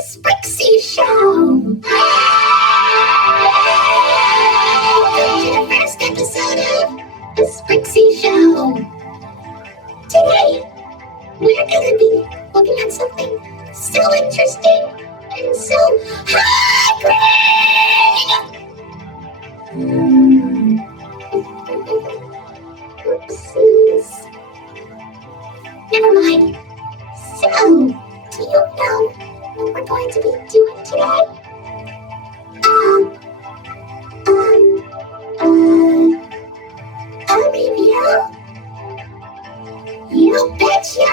Sprixie Show. Welcome to the first episode of the Sprixie Show. Today, we're going to be looking at something so interesting and so high-grade. Oopsies. Never mind. So, do you know what we're going to be doing today? A review? You betcha!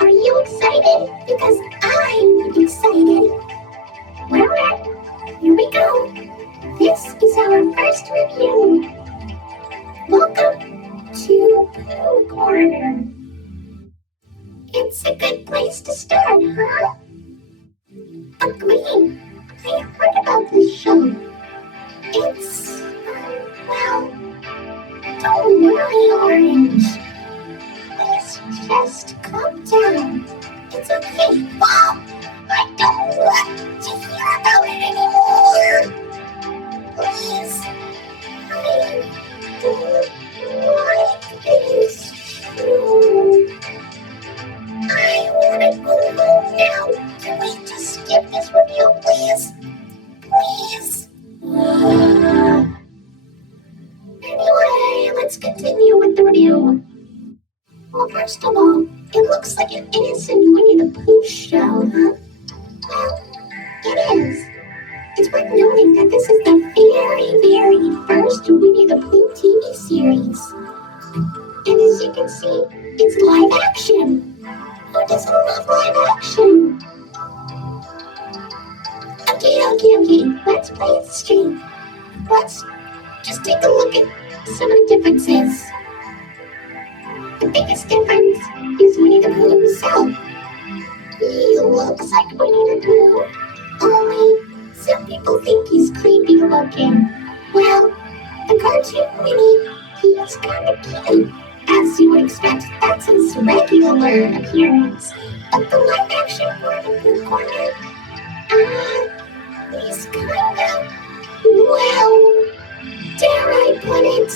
Are you excited? Because I'm excited. Well, here we go. This is our first review. Welcome to Pooh Corner. It's a good place to start, huh? Agreed. I heard about this show. It's, well, don't worry, Orange. Please just calm down. It's okay. Mom, I don't want to hear about it anymore. Please. I don't like this show. I want to go home now. Can we just skip this review, please? Please. Anyway, let's continue with the review. Well, first of all, it looks like an innocent Winnie the Pooh show, huh? Well, it is. It's worth noting that this is the very, very first Winnie the Pooh TV series. And as you can see, it's live action. Who doesn't love live action? Okay, let's play it straight. Let's just take a look at some of the differences. The biggest difference is Winnie the Pooh himself. He looks like Winnie the Pooh, only some people think he's creepy looking. Well, the cartoon Winnie, he's kind of cute. As you would expect, that's his regular appearance. But the live action for the Pooh Corner, he's kind of, well, dare I put it,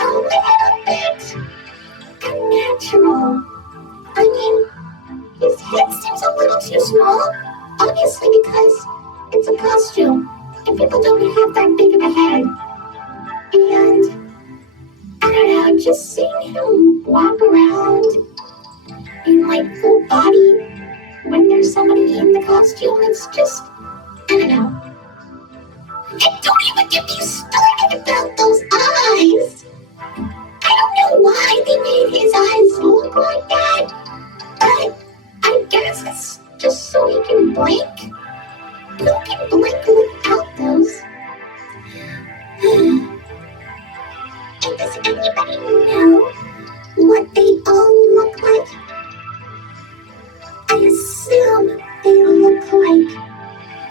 a little bit unnatural. I mean, his head seems a little too small, obviously because it's a costume, and people don't have that big of a head. And I don't know, just seeing him walk around in like full body when there's somebody in the costume, it's just, I don't know. And don't even get me started about those eyes. I don't know why they made his eyes look like that, but I guess it's just so he can blink. Who can blink without those? And does anybody know what they all look like? I assume they look like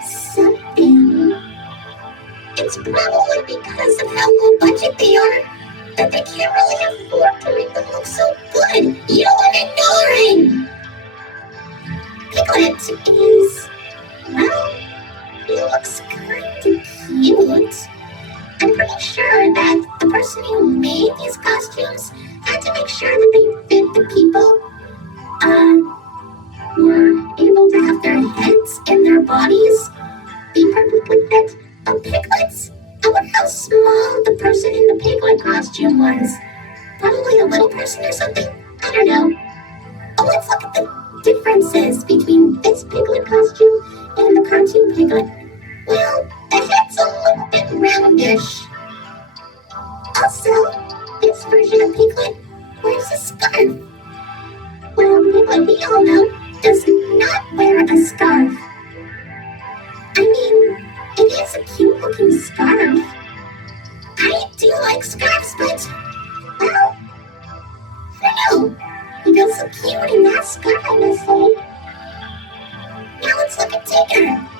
something. It's probably because of how low budget they are that they can't really afford to make them look so good. You know what I'm ignoring? Piglet is, well, he looks kind of cute. I'm pretty sure that the person who made these costumes had to make sure that they fit the people, were able to have their heads and their bodies be perfectly fit. Piglets? I wonder how small the person in the piglet costume was. Probably a little person or something. I don't know. Oh, let's look at the differences between this piglet costume and the cartoon piglet. Well, the head's a little bit roundish. Also, this version of Piglet wears a scarf. Well, Piglet, we all know, does not wear a scarf. I mean, it is a cute looking scarf. I do like scarves, but, well, I don't know. He feels so cute in that scarf, I must say. Now let's look at Tigger.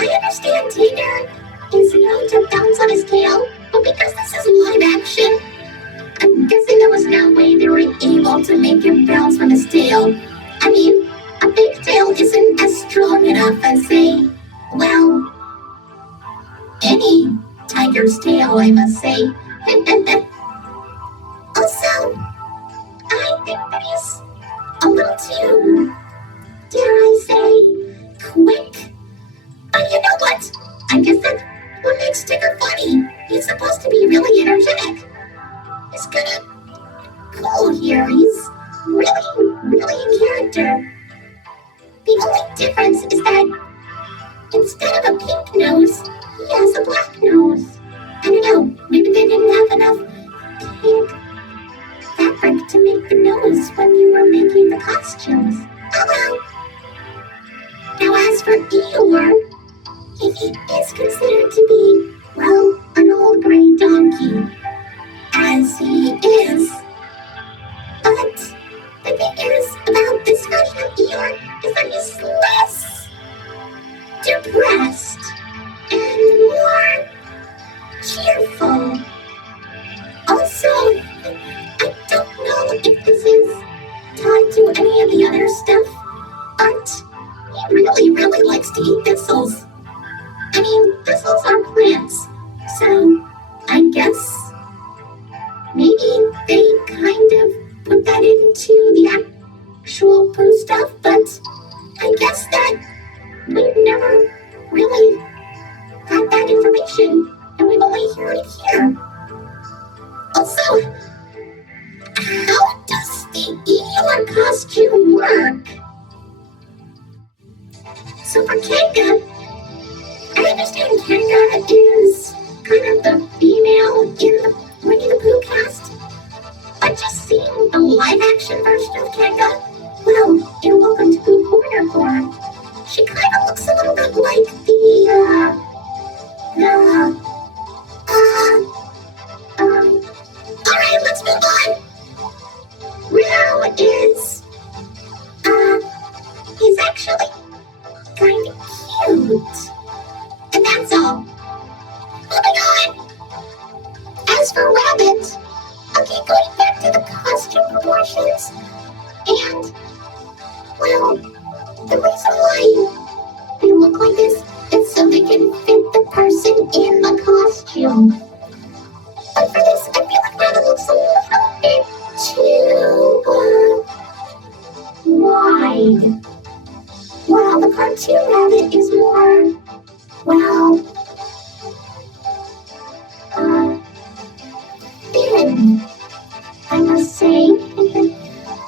I understand Tigger is known to bounce on his tail, but because this is live action, I'm guessing there was no way they were able to make him bounce from his tail. I mean, a big tail isn't it off and say, well, any tiger's tail, I must say. Also, I think that he's a little too, dare I say, quick. But you know what? I guess that's what makes Tigger funny. He's supposed to be really energetic. He's kind of cool here. He's really, really in character. The only difference is that instead of a pink nose, he has a black nose. I don't know, maybe they didn't have enough pink fabric to make the nose when you were making the costumes. Oh well. Now as for Eeyore, he is considered to be, well, an old gray donkey, as he is. But the thing is about this version of Eeyore is that he's less depressed and more cheerful. Also, I don't know if this is tied to any of the other stuff, but he really, really likes to eat thistles. I mean, thistles are plants, so I guess maybe they kind of put that into the actual Pooh stuff, but I guess that we've never really had that information, and we've only heard it here. Also, how does the Eeyore costume work? So for Kanga, I understand Kanga is kind of the female in the Winnie the Pooh cast, but just seeing the live-action version of Kanga, well, in Welcome to Pooh Corner form, she kind of looks a little bit like alright, let's move on. Rio is, he's actually kind of cute. And that's all. Moving on. As for Rabbit, okay, going back to the costume proportions, and, well, the reason why they look like this is so they can fit the person in the costume. But for this, I feel like Rabbit looks a little bit too, wide. While the cartoon Rabbit is more, well, thin, I must say.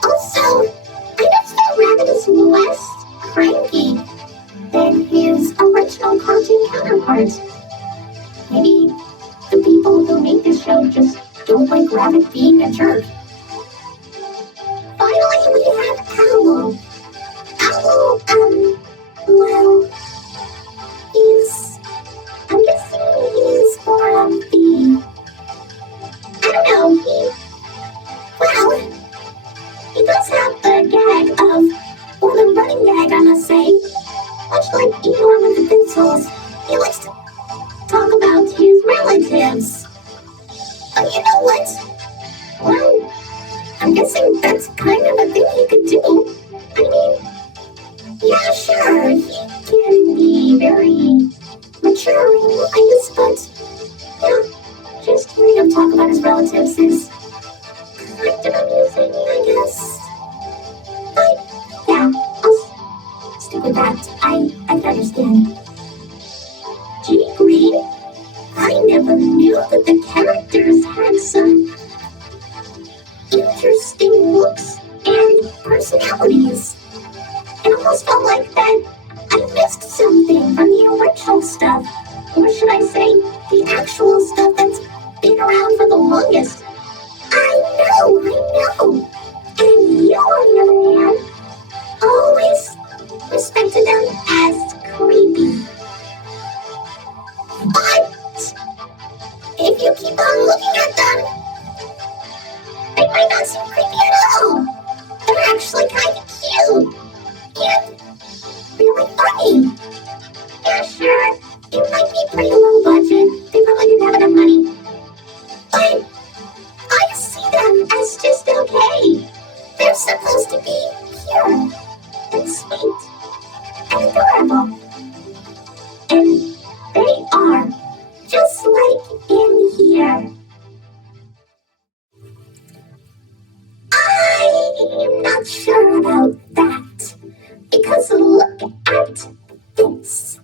Also, I noticed that Rabbit is less cranky than his original cartoon counterpart. Maybe the people who make this show just don't like Rabbit being a jerk. Finally, we have Owl. Owl, well, I'm guessing he is more of the, I don't know, he does have the gag of, or the running gag, I must say, much like Eeyore with the pencils. He likes to talk about his relatives. But you know what? Well, I'm guessing that's kind of a thing he could do. I mean, yeah, sure, he can be very mature and wise, but yeah, just hearing him talk about his relatives is kind of amusing, I guess. But yeah, I'll stick with that. I can understand. Gee, Green, I never knew that the characters had some interesting looks and personalities. It almost felt like that I missed something from the original stuff. Or should I say, the actual stuff that's been around for the longest. I know. And you, on the other hand, always respected them as creepy. But if you keep on looking at them, they might not seem creepy at all. They're actually kind of cute and really funny. Yeah, sure, it might be pretty low budget. They probably didn't have enough money. But I see them as just okay. They're supposed to be pure and sweet and adorable. at this.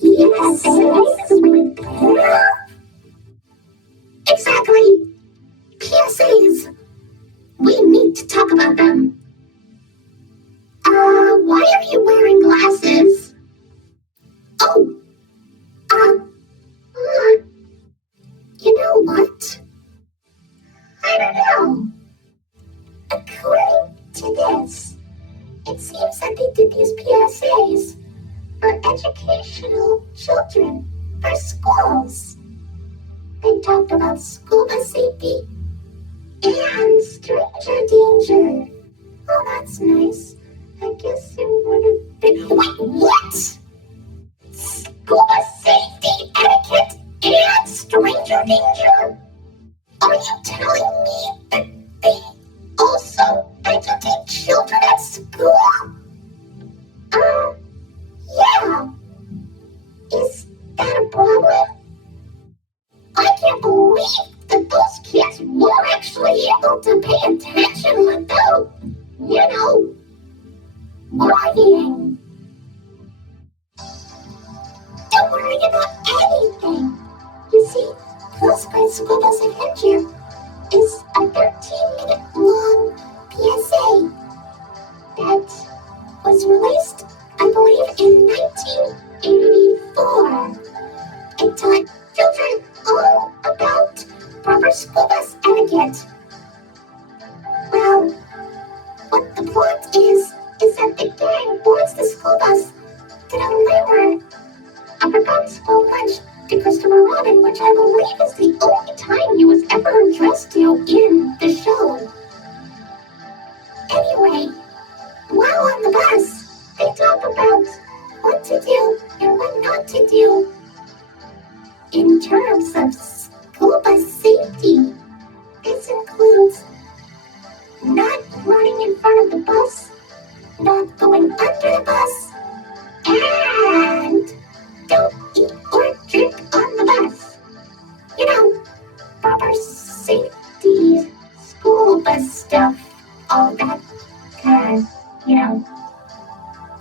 Yes, with Pooh. Exactly. PSAs. We need to talk about them. Why are you wearing glasses? Oh, you know what? I don't know. According to this, it seems that they did these PSAs for educational children, for schools. They talked about scuba safety and stranger danger. Oh, that's nice. I guess it would have been. Wait, what? Scuba safety, etiquette, and stranger danger? Are you telling me that they also educate children at school? Yeah. Is that a problem? I can't believe that those kids were actually able to pay attention without, worrying. Don't worry about anything. You see, Pooh's Great Scuba Adventure is a 13-minute long PSA that was released, I believe, in 1984. It taught children all about proper scuba etiquette. Well, what the plot is that the gang boards the school bus to deliver a forgotten school lunch to Christopher Robin, which I believe is the only time he was ever addressed to in the show. Anyway, while on the bus, they talk about what to do and what not to do in terms of school bus safety. This includes not running in front of the bus, not going under the bus, and don't eat or drink on the bus. Proper safety, school bus stuff, all that kind of,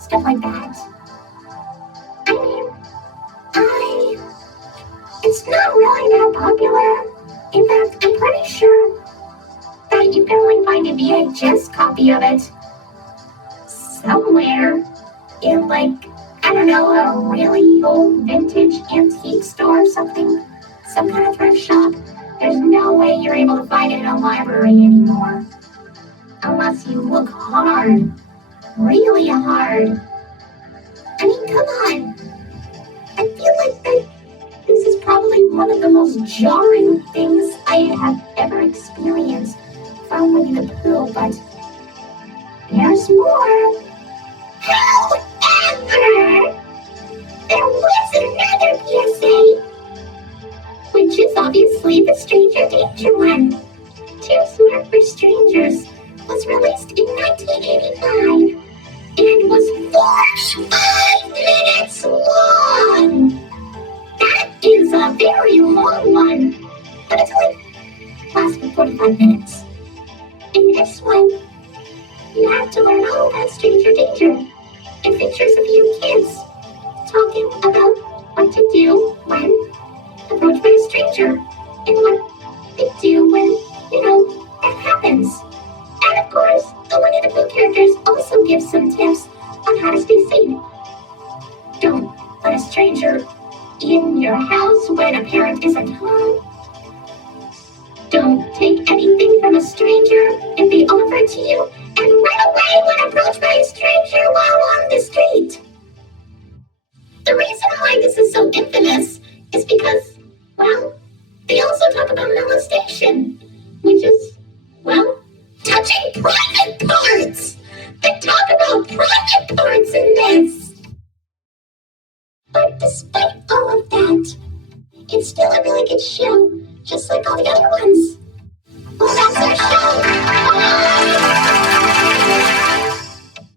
stuff like that. It's not really that popular. In fact, I'm pretty sure that you can only find a VHS copy of it somewhere in, I don't know, a really old vintage antique store or something, some kind of thrift shop. There's no way you're able to find it in a library anymore, unless you look hard, really hard. I mean, come on. I feel like this is probably one of the most jarring things I have ever experienced from Winnie the Pooh, but there's more. However, there was another PSA, which is obviously the Stranger Danger one. Too Smart for Strangers was released in 1985 and was 45 minutes long. That is a very long one, but it's only lasts for 45 minutes. In this one, you have to learn all about stranger danger. It features a few kids talking about what to do when approached by a stranger and what they do when, that happens. And of course, the Winnie the Pooh characters also give some tips on how to stay safe. Don't let a stranger in your house when a parent isn't home. Don't take anything from a stranger if they offer it to you, and run away when approached by a stranger while on the street. The reason why this is so infamous is because, they also talk about molestation, which is, touching private parts. They talk about private parts in this. But despite all of that, it's still a really good show, just like all the other ones.